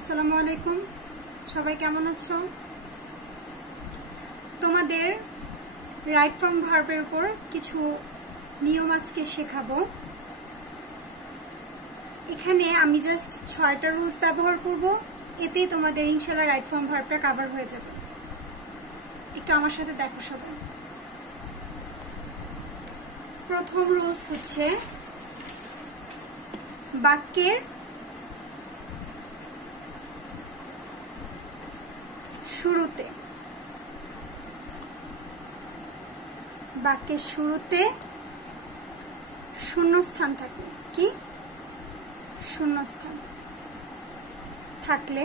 আসসালামু আলাইকুম, সবাই কেমন আছো? তোমাদের রাইট ফর্ম ভার্বের উপর কিছু নিয়ম আজকে শেখাবো। এখানে আমি জাস্ট 6টা রুলস ব্যবহার করব, এতেই তোমাদের ইনশাআল্লাহ রাইট ফর্ম ভার্বটা কভার হয়ে যাবে। একটু আমার সাথে দেখো সবাই। প্রথম রুলস হচ্ছে বাক্যের শুরুতে শূন্যস্থান থাকলে, কি শূন্যস্থান থাকলে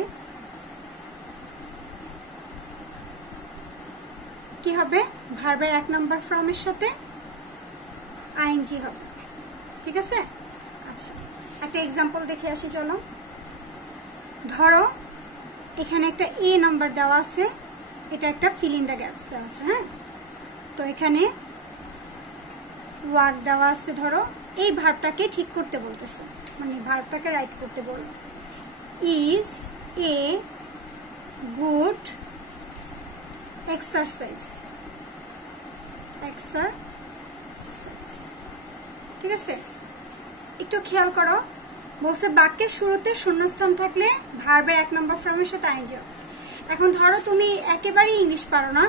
কি হবে? ভার্বের 1 নম্বর ফর্মের সাথে আইএনজি হবে। ঠিক আছে? আচ্ছা, একটা এক্সাম্পল দেখে আসি, চলো। ধরো এখানে একটা এ নাম্বার দেওয়া আছে, এটা একটা ফিল ইন দ্য গ্যাপস দেওয়া আছে। হ্যাঁ, তো এখানে ওয়ার্ক দেওয়া আছে। ধরো এই ভার্বটাকে ঠিক করতে বলতেছে, মানে ভার্বটাকে রাইট করতে বলল। Is a good exercise. ঠিক আছে, একটু খেয়াল করো, বলছে বাক্যের শুরুতে শূন্যস্থান থাকলে ভার্বের 1 নম্বর ফর্মের সাথে আইএনজি। এখন ধরো তুমি একেবারেই ইংলিশ পারো না,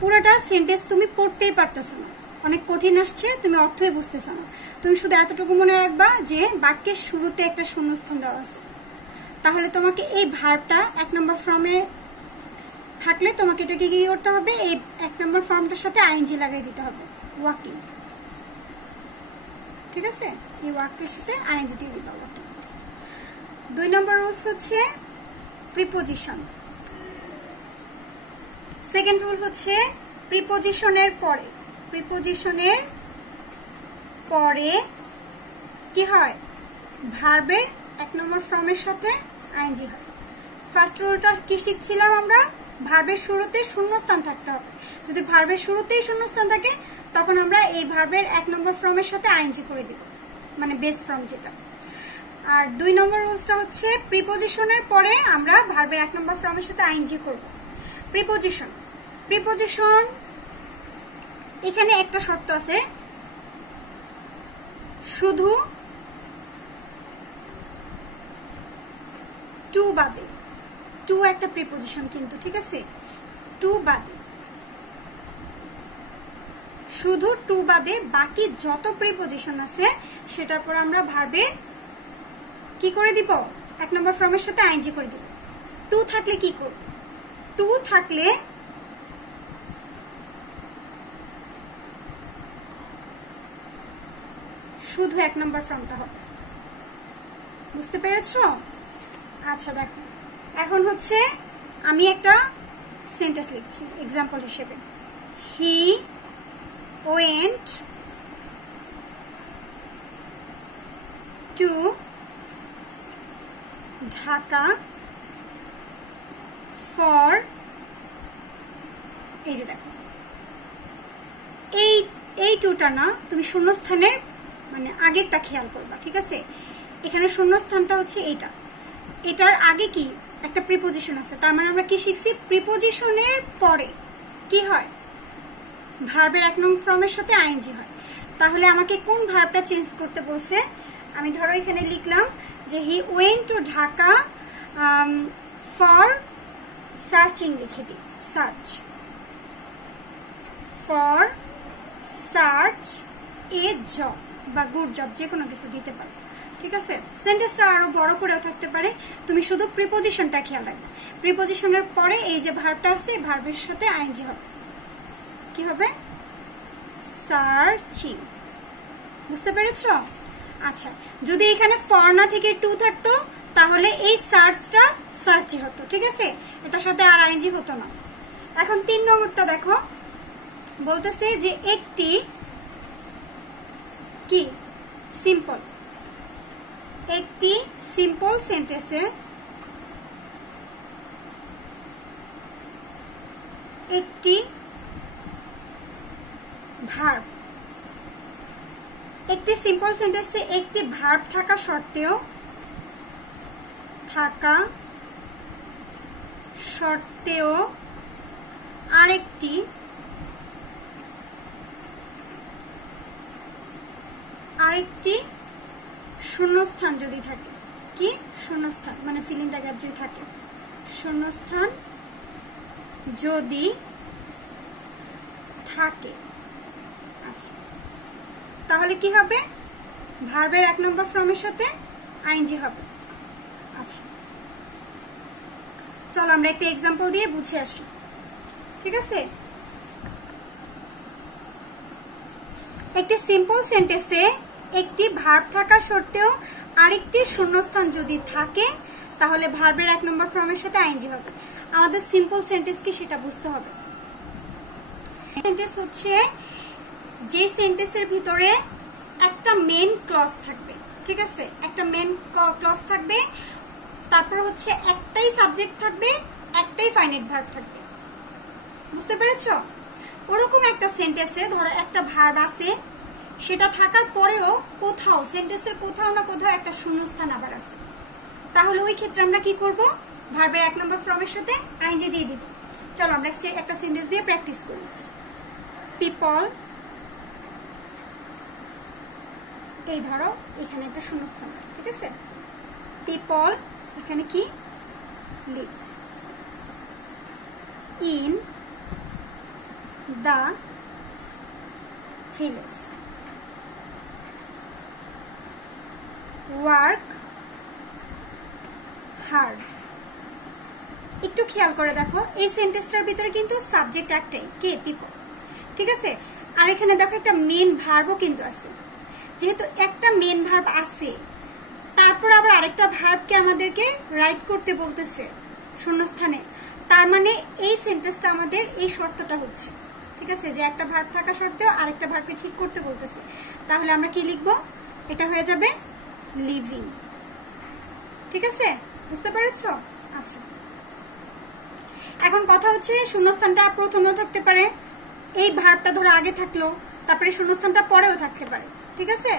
পুরোটা সেন্টেন্স তুমি পড়তেই পারতেছো না, অনেক কঠিন আসছে, তুমি অর্থই বুঝতেছো না। তুমি শুধু এতটুকু মনে রাখবা যে বাক্যের শুরুতে একটা শূন্যস্থান দেওয়া আছে, তাহলে তোমাকে এই ভার্বটা 1 নম্বর ফর্মে থাকলে তোমাকে এটাকে কি করতে হবে? এই 1 নম্বর ফর্মটার সাথে আইএনজি লাগিয়ে দিতে হবে, ওয়াকিং। ঠিক আছে, এই ওয়ার্কের সাথে আইএনজি দিয়ে দিতে হবে। 2 নম্বর রুলস হচ্ছে প্রিপোজিশন। সেকেন্ড রুল হচ্ছে প্রিপোজিশনের পরে কি হয়? ভার্বের 1 নম্বর ফর্মের সাথে আইএনজি হয়। ফার্স্ট রুলটা কি শিখছিলাম আমরা? ভার্বের শুরুতে শূন্যস্থান থাকতে হবে। যদি ভার্বের শুরুতেই শূন্যস্থান থাকে তখন আমরা এই ভার্বের 1 নম্বর ফর্মের সাথে আইএনজি করে দিব, মানে বেস ফর্ম যেটা। আর 2 নম্বর রুলসটা হচ্ছে প্রিপোজিশনের পরে আমরা ভার্বের 1 নম্বর ফর্মের সাথে আইএনজি করব। প্রিপোজিশন এখানে একটা শর্ত আছে, শুধু টু বাদে। টু একটা প্রিপোজিশন কিন্তু, ঠিক আছে? টু বাদে, শুধু টু বাদে বাকি যত প্রিপোজিশন আছে সেটার পর আমরা ভার্বে কি করে দিব? 1 নম্বর ফর্মের সাথে আইএনজি করে দিব। টু থাকলে কি করব? টু থাকলে শুধু 1 নম্বর ফর্মটা হবে। বুঝতে পেরেছো? আচ্ছা দেখো, এখন হচ্ছে আমি একটা সেন্টেন্স লিখছি এক্সাম্পল হিসেবে। He went to Dhaka for, এই যে দেখো এই টুটা না, তুমি শূন্যস্থানের মানে আগেরটা খেয়াল করবা। ঠিক আছে, এখানে শূন্যস্থানটা হচ্ছে এইটা, এটার আগে কি একটা প্রিপোজিশন আছে, তার মানে আমরা কি শিখছি? প্রিপোজিশনের পরে কি হয়? ভার্বের 1 নং ফর্মের সাথে আইএনজি হয়। তাহলে আমাকে কোন ভার্বটা চেঞ্জ করতে বলছে? আমি ধরো এখানে লিখলাম যে he went to Dhaka for searching, লিখে দিই search, for search A job বা গুড জব, যে কোনো কিছু দিতে পারো। ঠিক আছে, সেন্টেন্সটা আরো বড় করেও থাকতে পারে, তুমি শুধু প্রিপোজিশনটা খেয়াল রাখবে। প্রিপোজিশনের পরে এই যে ভার্বটা আছে, এই ভার্বের সাথে আইএনজি হবে। কি হবে? সার্চিং। বুঝতে পেরেছো? আচ্ছা, যদি এখানে ফর না থেকে টু থাকতো তাহলে এই সার্চটা সার্চি হতো। ঠিক আছে, এটার সাথে আর আইএনজি হতো না। এখন 3 নম্বরটা দেখো, বলতেছে যে একটি কি সিম্পল, একটি সিম্পল সেন্টেন্সে একটি ভার্ব, একটি সিম্পল সেন্টেন্সে একটি ভার্ব থাকা সত্ত্বেও আরেকটি শূন্যস্থান যদি থাকে, কি শূন্যস্থান মানে ফিল ইন দ্য গ্যাপ যদি থাকে, শূন্যস্থান যদি থাকে, আচ্ছা তাহলে কি হবে, ভার্বের 1 নম্বর ফর্মের সাথে আইএনজি হবে। আচ্ছা চলো আমরা একটা এক্সাম্পল দিয়ে বুঝে আসি, ঠিক আছে। একটি সিম্পল সেন্টেন্সে একটি ভার্ব থাকা সত্ত্বেও আরেকটি শূন্যস্থান যদি থাকে তাহলে ভার্বের 1 নম্বর ফর্মের সাথে আইএনজি হবে। আমাদের সিম্পল সেন্টেন্স কি সেটা বুঝতে হবে। সেন্টেন্স হচ্ছে যে সেন্টেন্সের ভিতরে একটা মেন ক্লজ থাকবে, ঠিক আছে, একটা মেন ক্লজ থাকবে, তারপর হচ্ছে একটাই সাবজেক্ট থাকবে, একটাই ফাইনাইট ভার্ব থাকবে, বুঝতে পেরেছো? ওরকম একটা সেন্টেন্সে ধরো একটা ভার্ব আছে, সেটা থাকার পরেও কোথাও সেন্টেন্সের কোথাও না কোথাও একটা শূন্যস্থান আবার আছে, তাহলে ওই ক্ষেত্রে আমরা কি করব, ভার্বের 1 নম্বর ফর্মের সাথে আইএনজি দিয়ে দিব। চলো আমরা একটা সেন্টেন্স দিয়ে প্র্যাকটিস করি। পিপল, এই ধরো এখানে একটা শূন্যস্থান, ঠিক আছে, পিপল এখানে কি live in the village, work hard. একটু খেয়াল করে দেখো এই সেন্টেন্সটার ভিতরে কিন্তু সাবজেক্ট একটাই, কে পিপল, ঠিক আছে, আর এখানে দেখো একটা মেন ভার্বও কিন্তু আছে। যেহেতু একটা মেন ভার্ব আছে, তারপর আবার আরেকটা ভার্বকে আমাদেরকে রাইট করতে বলতেছে শূন্যস্থানে, তার মানে এই সেন্টেন্সটা আমাদের এই শর্তটা হচ্ছে, ঠিক আছে, যে একটা ভার্ব থাকা সত্ত্বেও আরেকটা ভার্বকে ঠিক করতে বলতেছে, তাহলে আমরা কি লিখবো, এটা হয়ে যাবে লিভিং, ঠিক আছে, বুঝতে পেরেছো? আচ্ছা এখন কথা হচ্ছে শূন্যস্থানটা প্রথমেও থাকতে পারে, এই ভার্বটা ধরো আগে থাকলো, তারপরে শূন্যস্থানটা পরেও থাকতে পারে, ঠিক আছে,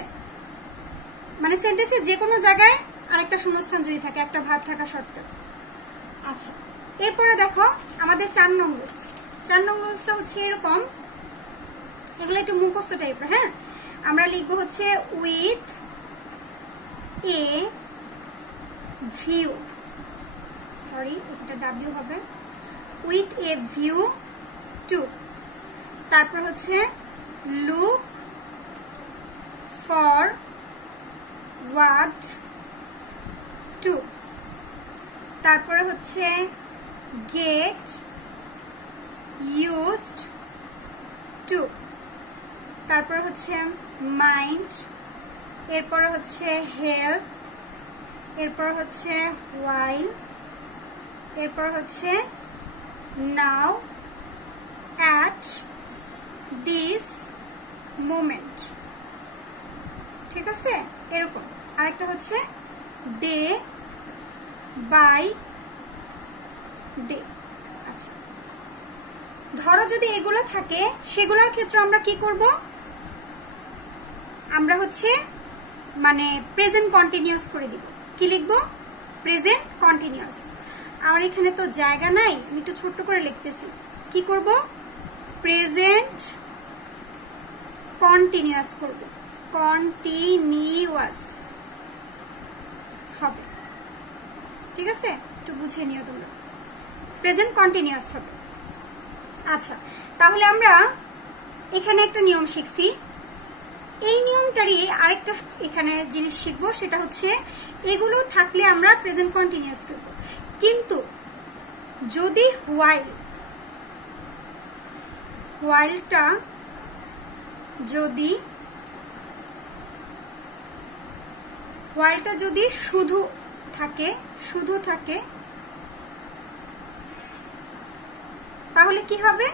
মানে সেন্টেন্সে যে কোনো জায়গায় আরেকটা শূন্যস্থান যদি থাকে একটা ভার্ব থাকা সত্ত্বেও। আচ্ছা এরপরে দেখো আমাদের 4 নং রুলস। 4 নং রুলসটা হচ্ছে এরকম, এগুলো একটু মুখস্থ টাইপের, হ্যাঁ, আমরা লিখবো হচ্ছে উইথ এ ভিউ, সরি এটা ডাব্লিউ হবে, উইথ এ ভিউ টু, তারপর হচ্ছে লুক ফর ওয়ার্ড টু, তারপরে হচ্ছে গেট ইউজড টু, তারপর হচ্ছে মাইন্ড, এরপর হচ্ছে হেল্প, এরপর হচ্ছে while, এরপর হচ্ছে now, at this moment, ঠিক আছে, এরকম। আরেকটা হচ্ছে day by day। আচ্ছা ধরো যদি এগুলো থাকে সেগুলোর ক্ষেত্রে আমরা কি করব, আমরা হচ্ছে মানে প্রেজেন্ট কন্টিনিউয়াস করে দিব। কি লিখবো, প্রেজেন্ট কন্টিনিউয়াস। আর এখানে তো জায়গা নাই, আমি একটু ছোট্ট করে লিখতেছি। কি করব, প্রেজেন্ট কন্টিনিউয়াস করব, কন্টিনিউয়াস হবে, ঠিক আছে, একটু বুঝে নিও তোমরা, প্রেজেন্ট কন্টিনিউয়াস হবে। আচ্ছা তাহলে আমরা এখানে একটা নিয়ম শিখছি, এই নিয়মটারই আরেকটা এখানে জিনিস শিখবো, সেটা হচ্ছে এগুলো থাকলে আমরা প্রেজেন্ট কন্টিনিউয়াস করব, কিন্তু যদি হোয়াইলটা যদি শুধু থাকে তাহলে কি হবে,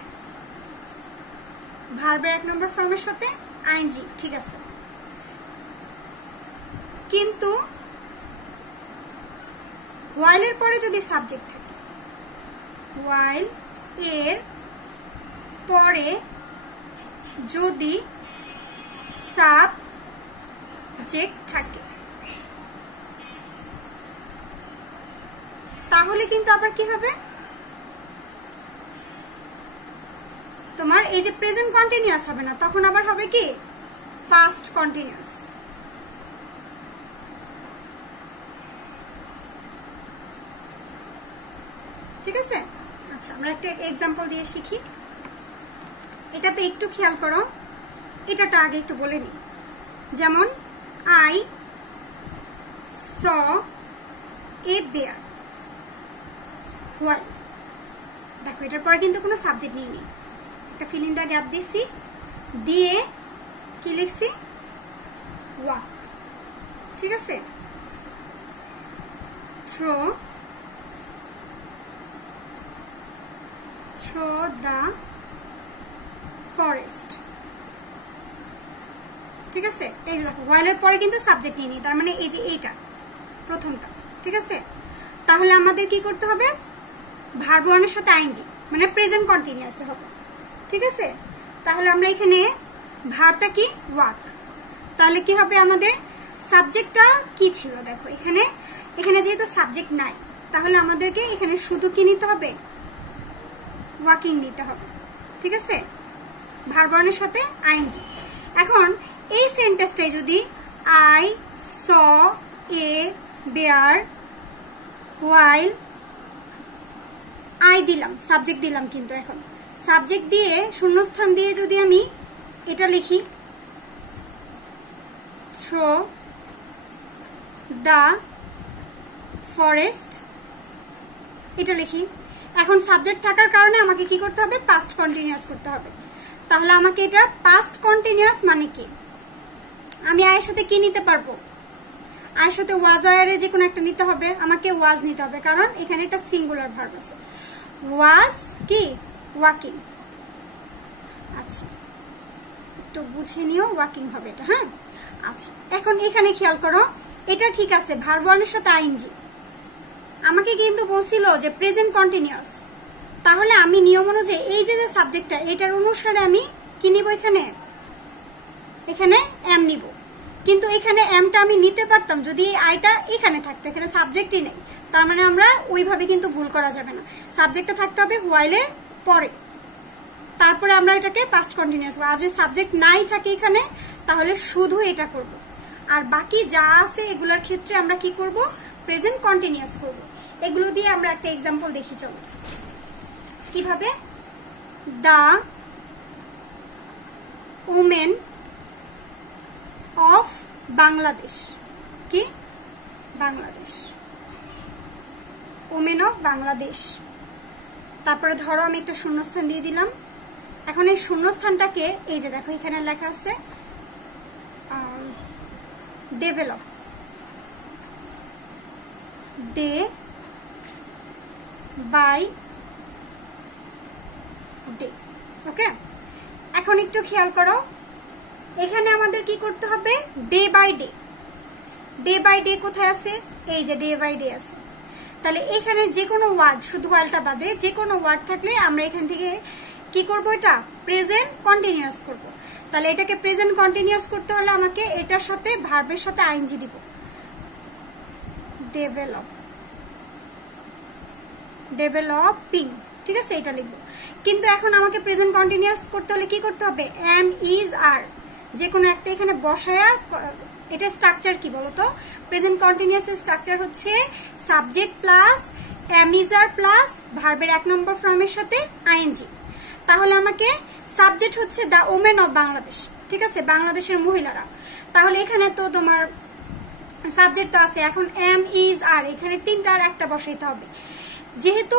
ভার্বের 1 নম্বর ফর্মের সাথে আইএনজি, ঠিক আছে, কিন্তু while এর পরে যদি সাবজেক্ট থাকে, while এর পরে যদি সাবজেক্ট থাকে তাহলে কিন্তু আবার কি হবে, এই যে প্রেজেন্ট কন্টিনিউয়াস হবে না, তখন আবার হবে কি পাস্ট কন্টিনিউয়াস। ঠিক আছে, আচ্ছা আমরা একটা এক্সাম্পল দিয়ে শিখি। এটাতে একটু খেয়াল করো, এটাটা আগে একটু বলে নিই। যেমন I saw a bear while, দেখো এটার পরে কিন্তু কোনো সাবজেক্ট নিইনি, একটা ফিল ইন দ্য গ্যাপ দিছি, দিয়ে কি লিখছি ওয়াক। ঠিক আছে, থ্রো দ্য ফরেস্ট। ঠিক আছে, এই যে দেখো হোয়াইলের পরে কিন্তু সাবজেক্ট নিয়ে নি, তার মানে এই যে এইটা প্রথমটা। ঠিক আছে, তাহলে আমাদের কি করতে হবে, ভার্ব ওয়ানের সাথে আইএনজি মানে প্রেজেন্ট কন্টিনিউয়াস হবে। ঠিক আছে, তাহলে আমরা এখানে ভার্বটা কি ওয়াক, তাহলে কি হবে আমাদের সাবজেক্টটা কি ছিল, দেখো এখানে যেহেতু সাবজেক্ট নাই, তাহলে আমাদেরকে এখানে শুধু কি নিতে হবে, ওয়াকিং নিতে হবে। ঠিক আছে, ভার্ব ওয়ানের সাথে আইএনজি। এখন এই সেন্টেন্সটাই যদি I saw a bear while, I দিলাম, সাবজেক্ট দিলাম, কিন্তু এখন সাবজেক্ট দিয়ে শূন্যস্থান দিয়ে যদি আমি এটা লিখি থ্রো দ্য ফরেস্ট, এটা লিখি। এখন সাবজেক্ট থাকার কারণে আমাকে কি করতে হবে, পাস্ট কন্টিনিউয়াস করতে হবে। তাহলে আমাকে এটা পাস্ট কন্টিনিউয়াস মানে কি, আমি আয়ের সাথে কি নিতে পারবো, আয়ের সাথে ওয়াজ আয়ারে যে কোনো একটা নিতে হবে, আমাকে ওয়াজ নিতে হবে, কারণ এখানে একটা সিঙ্গুলার ভার্ব আছে। ওয়াজ কি ওয়াকিং। আচ্ছা একটু বুঝে নিও, ওয়াকিং হবে এটা। হ্যাঁ, আচ্ছা এখন এখানে খেয়াল করো, এটা ঠিক আছে ভার্ব ওয়ানের সাথে আইএনজি, আমাকে কিন্তু বলছিল যে প্রেজেন্ট কন্টিনিউয়াস, তাহলে আমি নিয়ম অনুযায়ী এই যে সাবজেক্টটা এটার অনুসারে আমি কি নিব, এখানে এম নিব। কিন্তু এখানে এমটা আমি নিতে পারতাম যদি এই আইটা এখানে থাকতো, এখানে সাবজেক্টই নেই, তার মানে আমরা ওইভাবে কিন্তু ভুল করা যাবে না, সাবজেক্টটা থাকতে হবে হোয়াইলের পরে, তারপরে আমরা এটাকে পাস্ট কন্টিনিউয়াস। আর যদি সাবজেক্ট নাই থাকে এখানে, তাহলে শুধু এটা করব, আর বাকি যা আছে এগুলোর ক্ষেত্রে আমরা কি করব, প্রেজেন্ট কন্টিনিউয়াস করব। এগুলো দিয়ে আমরা একটা এক্সাম্পল দেখি, চলো কিভাবে। দা উমেন অফ বাংলাদেশ, কি বাংলাদেশ, ওমেন অফ বাংলাদেশ। তারপরে ধরো আমি একটা শূন্যস্থান দিয়ে দিলাম। এখন এই শূন্যস্থানটাকে এই যে দেখো এখানে লেখা আছে develop, day by day. Okay, এখন একটু খেয়াল করো, এখানে আমাদের কি করতে হবে, day by day. Day by day কোথায় আছে, এই যে ডে বাই ডে আছে। তাহলে এখানে যে কোনো ওয়ার্ড, শুধু ওয়ার্ডটা বাদে যে কোনো ওয়ার্ড থাকলে আমরা এখান থেকে কি করব, এটা প্রেজেন্ট কন্টিনিউয়াস করব। তাহলে এটাকে প্রেজেন্ট কন্টিনিউয়াস করতে হলে আমাকে এটার সাথে ভার্বের সাথে আইএনজি দিব, ডেভেলপ, ডেভেলপিং। ঠিক আছে, এটা লিখবো। কিন্তু এখন আমাকে প্রেজেন্ট কন্টিনিউয়াস করতে হলে কি করতে হবে, এম ইজ আর যে কোনো একটা এখানে বসায়া। এটা স্ট্রাকচার কি বলতো, প্রেজেন্ট কন্টিনিউয়াস এর স্ট্রাকচার হচ্ছে subject plus am is are plus ভার্বের 1 নম্বর ফর্মের সাথে আইএনজি। তাহলে আমাকে সাবজেক্ট হচ্ছে দা ওমেন অফ বাংলাদেশ। ঠিক আছে, বাংলাদেশের মহিলারা। তাহলে এখানে তো তোমার সাবজেক্ট তো আছে, এখন এম ইজ আর এখানে 3টা আর একটা বসাইতে হবে। যেহেতু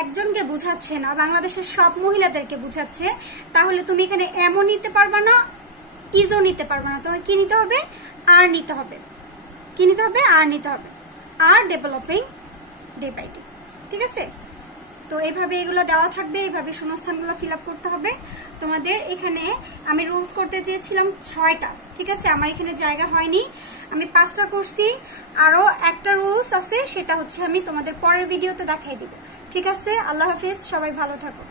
একজনকে বুঝাচ্ছে না, বাংলাদেশের সব মহিলাদেরকে বুঝাচ্ছে, তাহলে তুমি এখানে এমও নিতে পারবা না, ইজও নিতে পারবা না, তোমার কি নিতে হবে, আর নিতে হবে। কি নিতে হবে, আর নিতে হবে, আর ডেভেলপিং ডে বাই ডে। ঠিক আছে, তো এইভাবে এগুলো দেওয়া থাকবে, এইভাবে শূন্যস্থানগুলো ফিল আপ করতে হবে তোমাদের। এখানে আমি রুলস করতে চেয়েছিলাম 6টা, ঠিক আছে, আমার এখানে জায়গা হয়নি, আমি 5টা করছি। আরো একটা রুলস আছে, সেটা হচ্ছে আমি তোমাদের পরের ভিডিওতে দেখাই দিব। ঠিক আছে, আল্লাহ হাফিজ, সবাই ভালো থাকো।